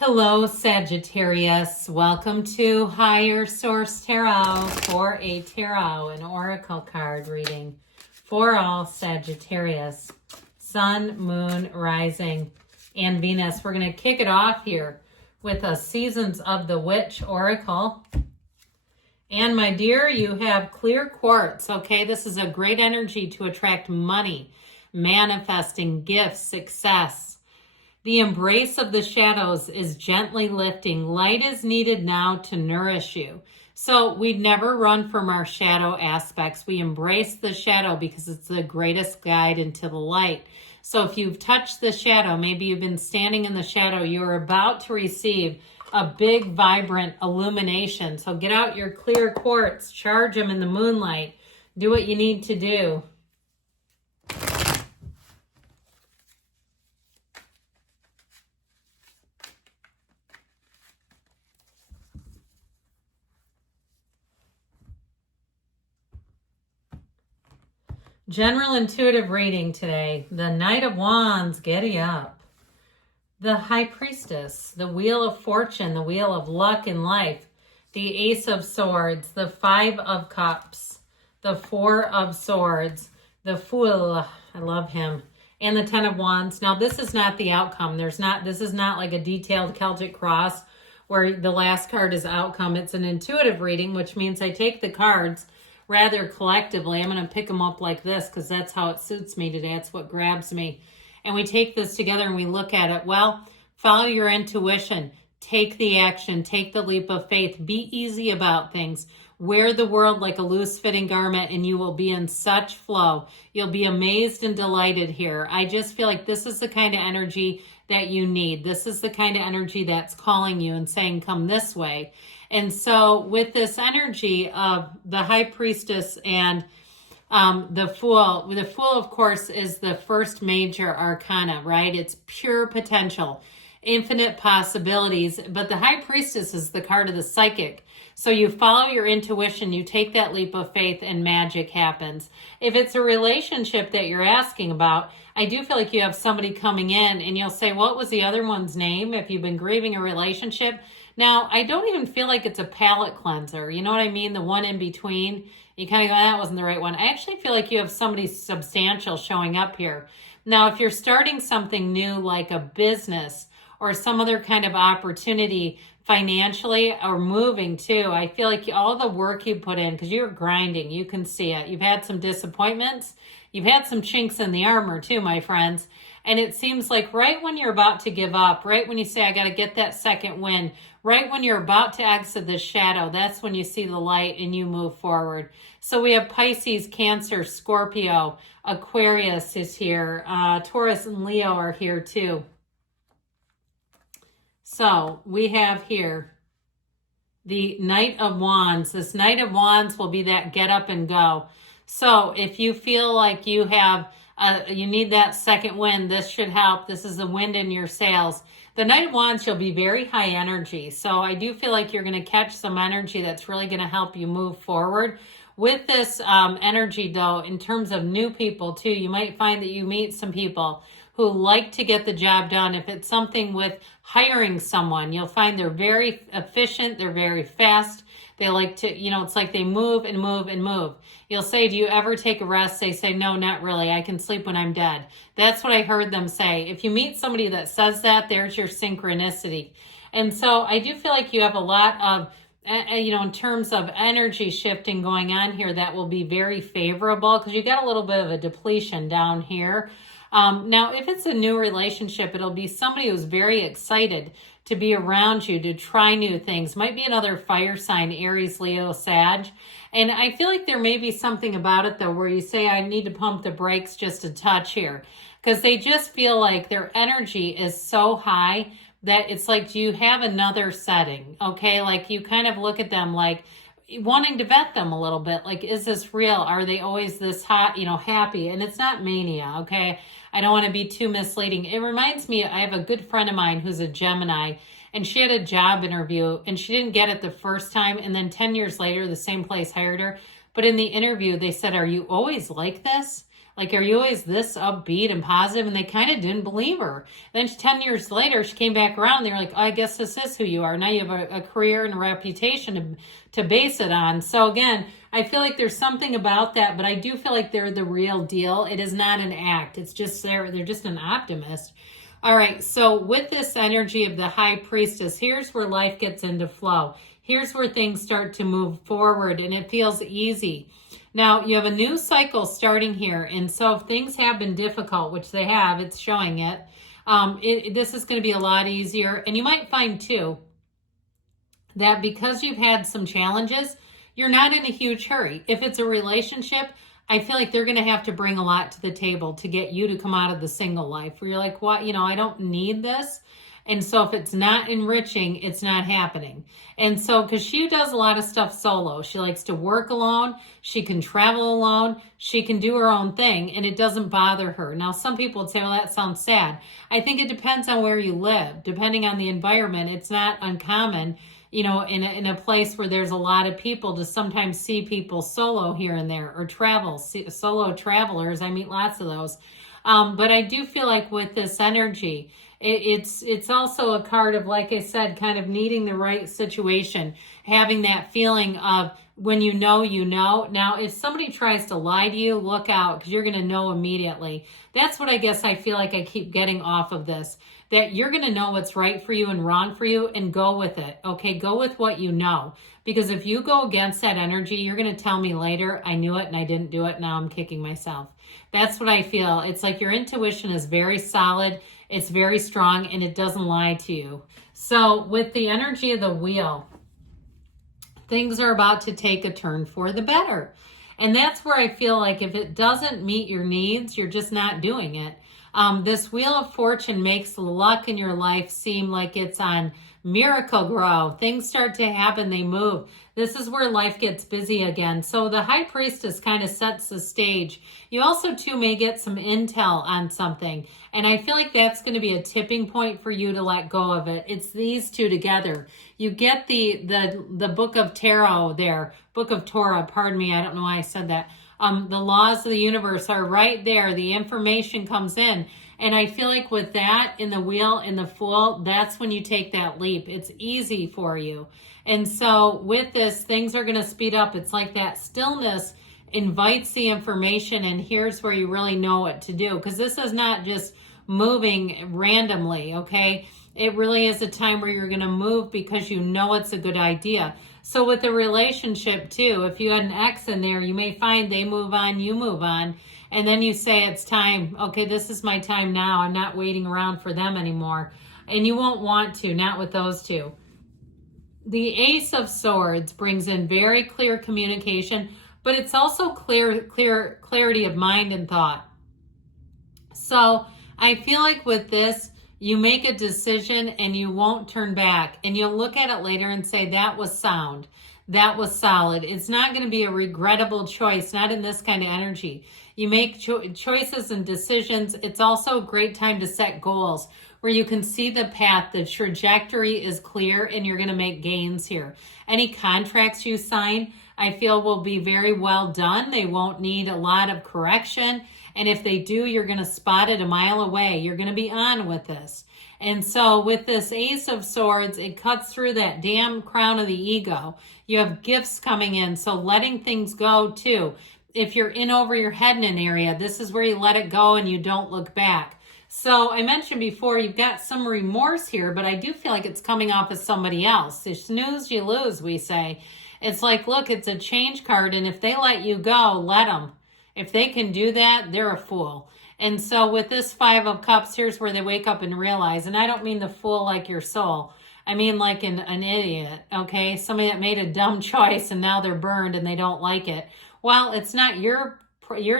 Hello, Sagittarius. Welcome to Higher Source Tarot for a tarot and oracle card reading for all Sagittarius. Sun, Moon, Rising, and Venus. We're going to kick it off here with a Seasons of the Witch Oracle. And my dear, you have clear quartz, okay? This is a great energy to attract money, manifesting gifts, success. The embrace of the shadows is gently lifting. Light is needed now to nourish you. So we never run from our shadow aspects. We embrace the shadow because it's the greatest guide into the light. So if you've touched the shadow, maybe you've been standing in the shadow, you're about to receive a big, vibrant illumination. So get out your clear quartz, charge them in the moonlight, do what you need to do. General intuitive reading today. The Knight of Wands, giddy up. The High Priestess, the Wheel of Fortune, the Wheel of Luck in life. The Ace of Swords, the Five of Cups, the Four of Swords, the Fool, I love him, and the Ten of Wands. Now, this is not the outcome. This is not like a detailed Celtic cross where the last card is outcome. It's an intuitive reading, which means I take the cards rather collectively. I'm going to pick them up like this because that's how it suits me today. It's what grabs me. And we take this together and we look at it. Well, follow your intuition. Take the action. Take the leap of faith. Be easy about things. Wear the world like a loose-fitting garment and you will be in such flow. You'll be amazed and delighted here. I just feel like this is the kind of energy that you need. This is the kind of energy that's calling you and saying, come this way. And so with this energy of the High Priestess and the Fool, of course, is the first major arcana, right? It's pure potential, infinite possibilities. But the High Priestess is the card of the psychic. So you follow your intuition, you take that leap of faith, and magic happens. If it's a relationship that you're asking about, I do feel like you have somebody coming in and you'll say, what was the other one's name? If you've been grieving a relationship. Now, I don't even feel like it's a palate cleanser. You know what I mean? The one in between. You kind of go, that wasn't the right one. I actually feel like you have somebody substantial showing up here. Now, if you're starting something new like a business or some other kind of opportunity financially or moving too, I feel like all the work you put in, because you're grinding, you can see it. You've had some disappointments. You've had some chinks in the armor too, my friends. And it seems like right when you're about to give up, right when you say, I got to get that second win, right when you're about to exit the shadow, that's when you see the light and you move forward. So we have Pisces, Cancer, Scorpio, Aquarius is here. Taurus and Leo are here too. So we have here the Knight of Wands. This Knight of Wands will be that get up and go. So if you feel like you have you need that second wind, this should help. This is the wind in your sails. The Knight of Wands, you'll be very high energy. So I do feel like you're going to catch some energy that's really going to help you move forward. With this energy, though, in terms of new people, too, you might find that you meet some people who like to get the job done. If it's something with hiring someone, you'll find they're very efficient. They're very fast. They like to, it's like they move and move and move. You'll say, do you ever take a rest? They say, no, not really. I can sleep when I'm dead. That's what I heard them say. If you meet somebody that says that, there's your synchronicity. And so I do feel like you have a lot of, in terms of energy shifting going on here, that will be very favorable because you got a little bit of a depletion down here. Now, if it's a new relationship, it'll be somebody who's very excited to be around you, to try new things. Might be another fire sign, Aries, Leo, Sag. And I feel like there may be something about it, though, where you say, I need to pump the brakes just a touch here. Because they just feel like their energy is so high that it's like, do you have another setting? Okay, like you kind of look at them like wanting to vet them a little bit. Like, is this real? Are they always this hot, happy? And it's not mania, okay? I don't want to be too misleading. It reminds me, I have a good friend of mine who's a Gemini, and she had a job interview, and she didn't get it the first time, and then 10 years later, the same place hired her. But in the interview, they said, are you always like this? Like, are you always this upbeat and positive? And they kind of didn't believe her. Then 10 years later, she came back around. They were like, oh, I guess this is who you are. Now you have a career and a reputation to base it on. So again, I feel like there's something about that, but I do feel like they're the real deal. It is not an act. It's just they're just an optimist. All right, so with this energy of the High Priestess, here's where life gets into flow. Here's where things start to move forward and it feels easy. Now, you have a new cycle starting here. And so if things have been difficult, which they have, it's showing it, this is going to be a lot easier. And you might find, too, that because you've had some challenges, you're not in a huge hurry. If it's a relationship, I feel like they're going to have to bring a lot to the table to get you to come out of the single life where you're like, what, I don't need this. And so if it's not enriching, it's not happening. And so, because she does a lot of stuff solo. She likes to work alone. She can travel alone. She can do her own thing and it doesn't bother her. Now, some people would say, well, that sounds sad. I think it depends on where you live. Depending on the environment, it's not uncommon, in a place where there's a lot of people to sometimes see people solo here and there or solo travelers. I meet lots of those. But I do feel like with this energy, it's also a card of, like I said, kind of needing the right situation, having that feeling of when you know, you know. Now, if somebody tries to lie to you, look out, because you're going to know immediately. That's what I guess I feel like I keep getting off of this, that you're going to know what's right for you and wrong for you and go with it. Okay, go with what you know. Because if you go against that energy, you're going to tell me later, I knew it and I didn't do it. Now I'm kicking myself. That's what I feel. It's like your intuition is very solid. It's very strong and it doesn't lie to you. So with the energy of the wheel, things are about to take a turn for the better. And that's where I feel like if it doesn't meet your needs, you're just not doing it. This Wheel of Fortune makes luck in your life seem like it's on miracle grow. Things start to happen. They move. This is where life gets busy again. So the High Priestess kind of sets the stage. You also, too, may get some intel on something. And I feel like that's going to be a tipping point for you to let go of it. It's these two together. You get the Book of Tarot there. Book of Torah, pardon me. I don't know why I said that. The laws of the universe are right there. The information comes in. And I feel like with that in the Wheel and the Fool, that's when you take that leap. It's easy for you. And so with this, things are going to speed up. It's like that stillness invites the information, and here's where you really know what to do. Because this is not just moving randomly, okay? It really is a time where you're going to move because you know it's a good idea. So with a relationship too, if you had an ex in there, you may find they move on, you move on. And then you say, it's time. Okay, this is my time now. I'm not waiting around for them anymore. And you won't want to, not with those two. The Ace of Swords brings in very clear communication, but it's also clarity of mind and thought. So I feel like with this, you make a decision and you won't turn back. And you'll look at it later and say, that was sound. That was solid. It's not going to be a regrettable choice, not in this kind of energy. You make choices and decisions. It's also a great time to set goals where you can see the path. The trajectory is clear and you're going to make gains here. Any contracts you sign, I feel will be very well done. They won't need a lot of correction. And if they do, you're going to spot it a mile away. You're going to be on with this. And so with this Ace of Swords, it cuts through that damn crown of the ego. You have gifts coming in, so letting things go too. If you're in over your head in an area, this is where you let it go and you don't look back. So I mentioned before, you've got some remorse here, but I do feel like it's coming off as somebody else. You snooze, you lose, we say. It's like, look, it's a change card, and if they let you go, let them. If they can do that, they're a fool. And so with this Five of Cups, here's where they wake up and realize, and I don't mean the fool like your soul. I mean like an idiot, okay? Somebody that made a dumb choice and now they're burned and they don't like it. Well, it's not your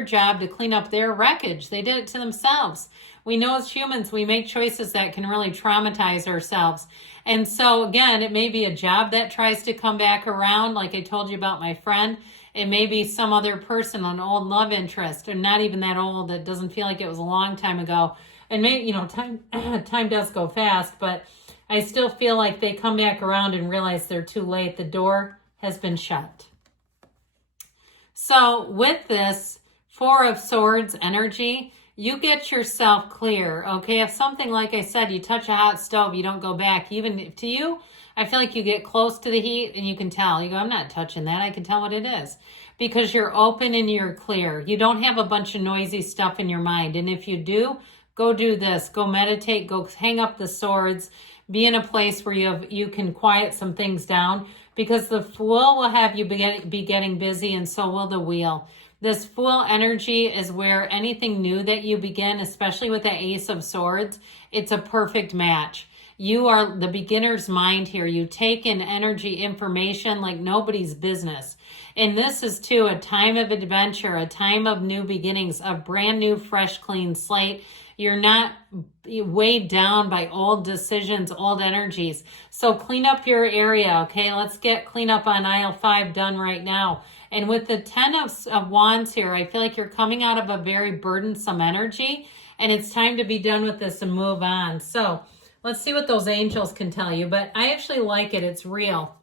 job to clean up their wreckage. They did it to themselves. We know as humans, we make choices that can really traumatize ourselves. And so again, it may be a job that tries to come back around, like I told you about my friend. It may be some other person, an old love interest, or not even that old, that doesn't feel like it was a long time ago. And maybe, time does go fast, but I still feel like they come back around and realize they're too late. The door has been shut. So with this, Four of Swords energy. You get yourself clear, okay? If something, like I said, you touch a hot stove, you don't go back. Even to you, I feel like you get close to the heat and you can tell. You go, I'm not touching that. I can tell what it is. Because you're open and you're clear. You don't have a bunch of noisy stuff in your mind. And if you do, go do this. Go meditate. Go hang up the swords. Be in a place where you can quiet some things down. Because the Fool will have you be getting busy, and so will the Wheel. This Fool energy is where anything new that you begin, especially with the Ace of Swords, it's a perfect match. You are the beginner's mind here. You take in energy information like nobody's business. And this is too a time of adventure, a time of new beginnings, a brand new, fresh, clean slate. You're not weighed down by old decisions, old energies. So clean up your area, okay? Let's get cleanup on aisle 5 done right now. And with the 10 of Wands here, I feel like you're coming out of a very burdensome energy, and it's time to be done with this and move on. So let's see what those angels can tell you. But I actually like it. It's real.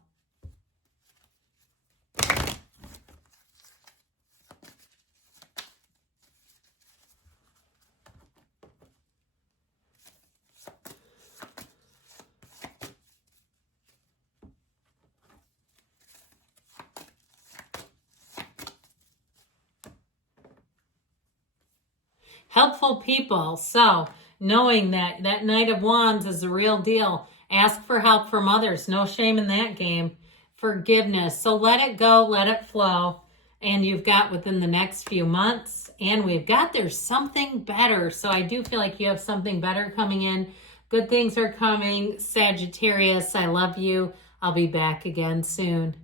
Helpful people. So knowing that that Knight of Wands is the real deal. Ask for help from others. No shame in that game. Forgiveness. So let it go. Let it flow. And you've got within the next few months. And we've got there's something better. So I do feel like you have something better coming in. Good things are coming. Sagittarius, I love you. I'll be back again soon.